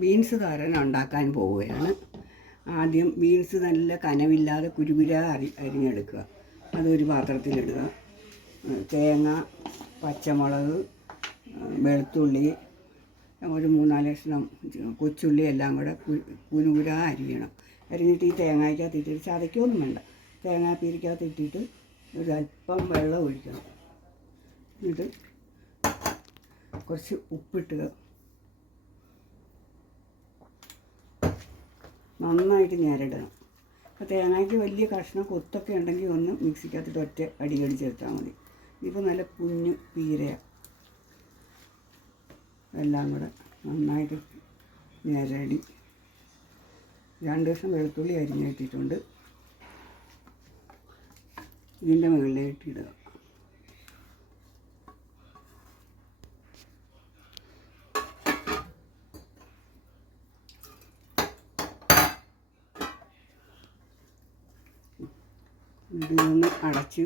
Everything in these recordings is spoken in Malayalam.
ബീൻസ് തോരൻ ഉണ്ടാക്കാൻ പോവുകയാണ്. ആദ്യം ബീൻസ് നല്ല കനവില്ലാതെ കുരുകുര അരിഞ്ഞെടുക്കുക. അതൊരു പാത്രത്തിലിടുക. തേങ്ങ, പച്ചമുളക്, വെളുത്തുള്ളി, ഒരു 3-4 കഷ്ണം കൊച്ചുള്ളി എല്ലാം കൂടെ കുരുകുര അരിയണം. അരിഞ്ഞിട്ട് ഈ തേങ്ങയ്ക്കകത്ത് ഇട്ടിട്ട് ചതയ്ക്കൊന്നും വേണ്ട. തേങ്ങാപ്പീരിക്കകത്ത് ഇട്ടിട്ട് ഒരല്പം വെള്ളം ഒഴിക്കണം. എന്നിട്ട് കുറച്ച് ഉപ്പിട്ടുക. നന്നായിട്ട് ഞെരടണം. അപ്പോൾ തേങ്ങയ്ക്ക് വലിയ കഷ്ണം കൊത്തൊക്കെ ഉണ്ടെങ്കിൽ ഒന്ന് മിക്സിക്കകത്തിട്ട് ഒറ്റ അടിച്ചെടുത്താൽ മതി. ഇപ്പോൾ നല്ല കുഞ്ഞ് പീരയാണ്. എല്ലാം കൂടെ നന്നായിട്ട് ഞെരടി 2 കഷ്ണം വെളുത്തുള്ളി അരിഞ്ഞിട്ടിട്ടുണ്ട്. ഇതിൻ്റെ മുകളിലേക്ക് ഇടുക. ഇതൊന്ന് അടച്ച്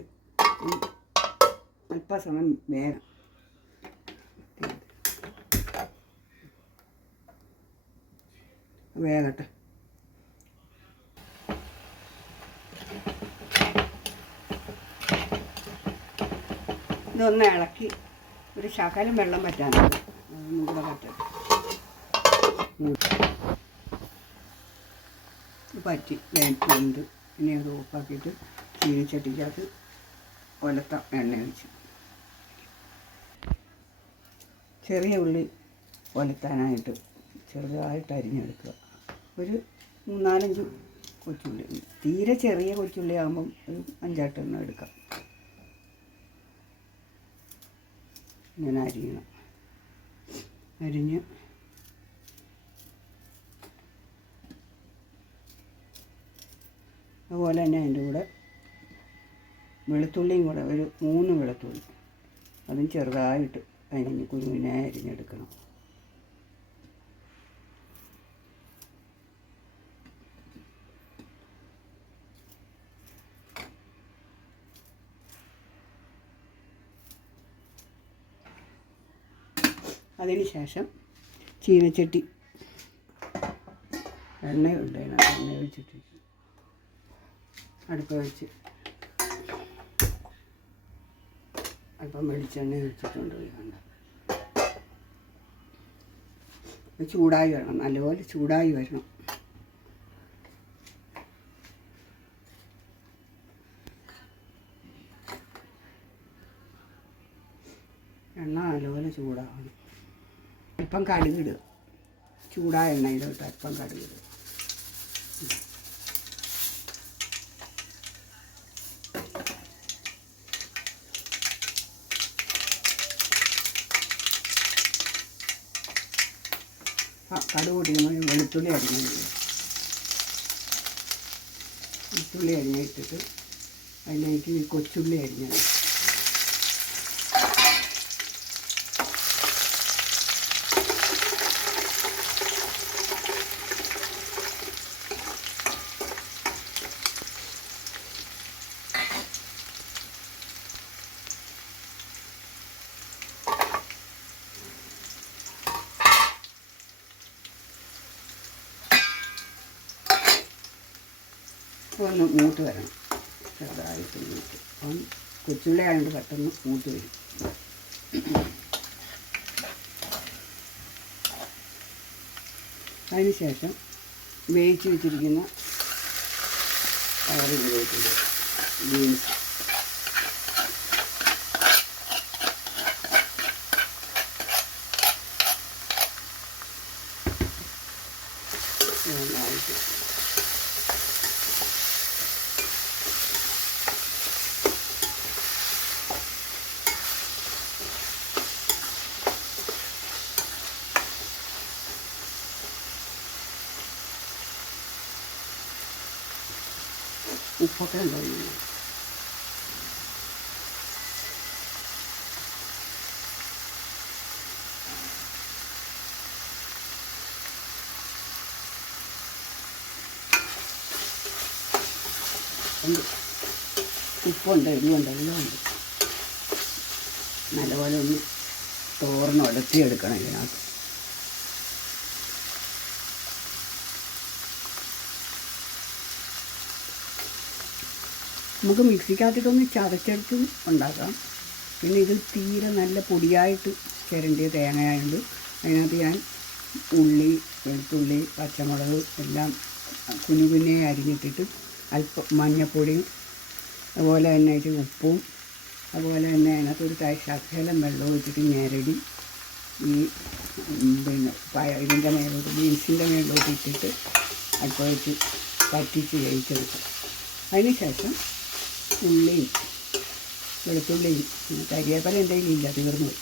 അല്പസമയം വേകട്ടെ. ഇതൊന്ന് ഇളക്കി ഒരു ശകലം വെള്ളം പറ്റാനുണ്ട്. അതൊന്നും കൂടെ പറ്റട്ടെ. പറ്റി വെന്ത് ഇനി അത് ഓഫാക്കിയിട്ട് ചീനിച്ചട്ടിക്കകത്ത് ഒലത്ത എണ്ണ ഒഴിച്ച് ചെറിയ ഉള്ളി ഒലത്താനായിട്ട് ചെറുതായിട്ട് അരിഞ്ഞെടുക്കുക. ഒരു 3-4 കൊച്ചുള്ളി. തീരെ ചെറിയ കൊച്ചുള്ളി ആകുമ്പം ഒരു 5-8 എണ്ണം എടുക്കാം. ഇങ്ങനെ അരിയണം. അരിഞ്ഞ് അതുപോലെ തന്നെ അതിൻ്റെ കൂടെ വെളുത്തുള്ളിയും കൂടെ ഒരു 3 വെളുത്തുള്ളി അതും ചെറുതായിട്ട് അരിഞ്ഞ് കുരുവിനെ അരിഞ്ഞെടുക്കണം. അതിന് ശേഷം ചീനച്ചട്ടി എണ്ണയുണ്ട്. എണ്ണ ഒഴിച്ചിട്ട് അടുപ്പ് വെച്ച് അല്പം വെളിച്ചെണ്ണ ഒഴിച്ചിട്ടുണ്ട്. ചൂടായി വരണം. നല്ലപോലെ ചൂടായി വരണം. എണ്ണ നല്ലപോലെ ചൂടാവണം. അല്പം കടുകിടുക. ചൂടായ എണ്ണയിലോട്ട് അല്പം കടുകിടുക. കടുക് പൊട്ടിക്കുമ്പോൾ വെളുത്തുള്ളി അരിഞ്ഞിടുക. വെളുത്തുള്ളി അരിഞ്ഞിട്ടിട്ട് അതിലേക്ക് കൊച്ചുള്ളി അരിഞ്ഞത് ഒന്ന് മൂത്ത് വരണം. ചെറുതായിട്ട് മൂത്ത്. അപ്പം കൊച്ചുള്ളി ആയതുകൊണ്ട് പെട്ടെന്ന് മൂത്ത് വരും. അതിന് ശേഷം വേവിച്ച് വെച്ചിരിക്കുന്ന ഇതിലേക്ക് ബീൻസ് നന്നായിട്ട് ഉപ്പൊക്കെ ഉണ്ടായിരുന്നു. ഉപ്പുണ്ട്, എരിവുണ്ട്, എല്ലാം ഉണ്ട്. നല്ലപോലെ ഒന്ന് തോർന്ന് ഉടത്തിയെടുക്കണം ഇതിനകത്ത്. നമുക്ക് മിക്സിക്കകത്തിട്ടൊന്ന് ചതച്ചെടുത്തും ഉണ്ടാക്കാം. പിന്നെ ഇത് തീരെ നല്ല പൊടിയായിട്ട് ചിരണ്ടിയ തേങ്ങയായതുകൊണ്ട് അതിനകത്ത് ഞാൻ ഉള്ളി, വെളുത്തുള്ളി, പച്ചമുളക് എല്ലാം കുഞ്ഞു കുഞ്ഞെ അരിഞ്ഞിട്ടിട്ട് അല്പം മഞ്ഞൾപ്പൊടിയും അതുപോലെ തന്നെ ഇച്ചിരി ഉപ്പും അതുപോലെ തന്നെ അതിനകത്തൊരു ശകലം വെള്ളവും ഇട്ടിട്ട് ഞെരടി ഈ പിന്നെ ഇതിൻ്റെ മേലോട്ട് ബീൻസിൻ്റെ മേലോട്ട് ഇട്ടിട്ട് അടുപ്പ് വെച്ച് പറ്റിച്ച് വേവിച്ചെടുക്കും. അതിന് ശേഷം ഉള്ളിയും വെളുത്തുള്ളിയും കരിവേപ്പില എൻ്റെ കയ്യിലില്ല, തീർന്നു പോയി,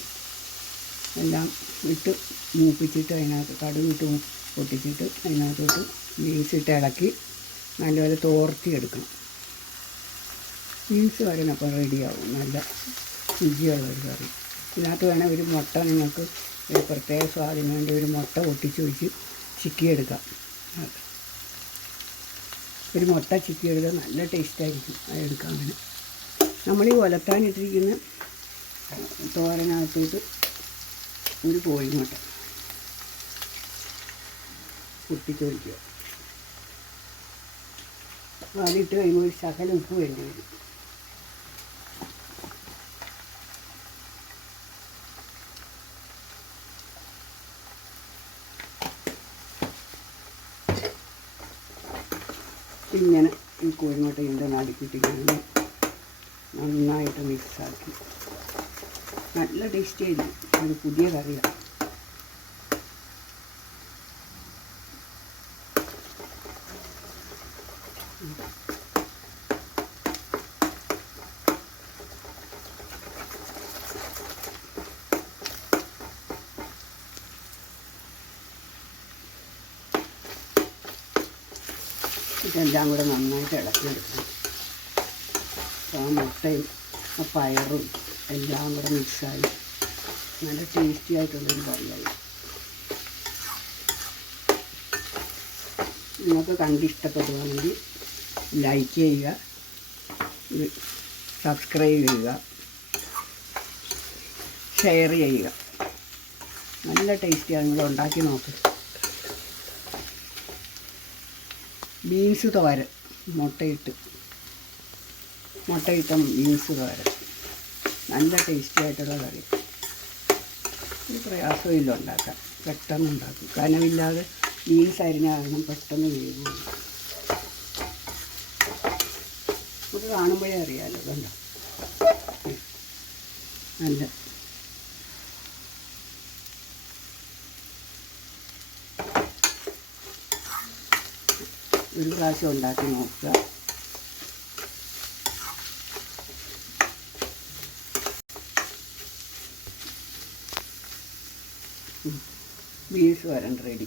എല്ലാം ഇട്ട് മൂപ്പിച്ചിട്ട് അതിനകത്ത് കടുകിട്ട് പൊട്ടിച്ചിട്ട് അതിനകത്തോട്ട് ബീൻസിട്ട് ഇളക്കി നല്ലപോലെ തോർത്തിയെടുക്കണം. ബീൻസ് വരണപ്പോൾ റെഡിയാവും, നല്ല രുചിയുള്ളൊരു കറി. ഇതിനകത്ത് വേണേൽ ഒരു മുട്ട, നിങ്ങൾക്ക് ഒരു പ്രത്യേക സ്വാദിന് വേണ്ടി ഒരു മുട്ട പൊട്ടിച്ചൊഴിച്ച് ചിക്കിയെടുക്കാം. ഒരു മുട്ട ചിക്കിയെടുത്താൽ നല്ല ടേസ്റ്റായിരിക്കും അതെടുക്കാം. അങ്ങനെ നമ്മൾ ഈ ഒലത്താനിട്ടിരിക്കുന്ന തോരനകത്തോട്ട് ഒരു കോഴിമുട്ട പൊട്ടിച്ചൊഴിക്കുക. അതിട്ട് കഴിയുമ്പോൾ ഒരു ശകലം ഉപ്പ് വേണ്ടി വരും. ഇങ്ങനെ ഈ കോഴിമുട്ട ഇതിൻ്റെ നടുക്കിട്ടിങ്ങനെ നന്നായിട്ട് മിക്സാക്കി നല്ല ടേസ്റ്റി ആയിരിക്കും. ഒരു പുതിയ കറിയാണ്. ഇതെല്ലാം കൂടെ നന്നായിട്ട് ഇളക്കിയെടുക്കണം. ആ മുട്ടയും ആ പയറും എല്ലാം കൂടെ മിക്സായി നല്ല ടേസ്റ്റി ആയിട്ടുള്ളൊരു കറിയായി. നിങ്ങൾക്ക് കണ്ടിഷ്ടപ്പെടുകയാണെങ്കിൽ ലൈക്ക് ചെയ്യുക, സബ്സ്ക്രൈബ് ചെയ്യുക, ഷെയർ ചെയ്യുക. നല്ല ടേസ്റ്റിയാണ്, നിങ്ങൾ ഉണ്ടാക്കി നോക്കുക. ബീൻസ് തോരൻ, മുട്ടയിട്ട ബീൻസ് തോരൻ നല്ല ടേസ്റ്റി ആയിട്ടുള്ള കറി. ഒരു പ്രയാസമില്ല ഉണ്ടാക്കാൻ, പെട്ടെന്ന് ഉണ്ടാക്കും. കനമില്ലാതെ ബീൻസ് അരിഞ്ഞ കാരണം പെട്ടെന്ന് വേവും. നമുക്ക് കാണുമ്പോഴേ അറിയാമല്ലോ, കണ്ടോ നല്ല. ഒരു പ്രാവശ്യം ഉണ്ടാക്കി നോക്കുക. ബീൻസ് വരണ്ട റെഡി.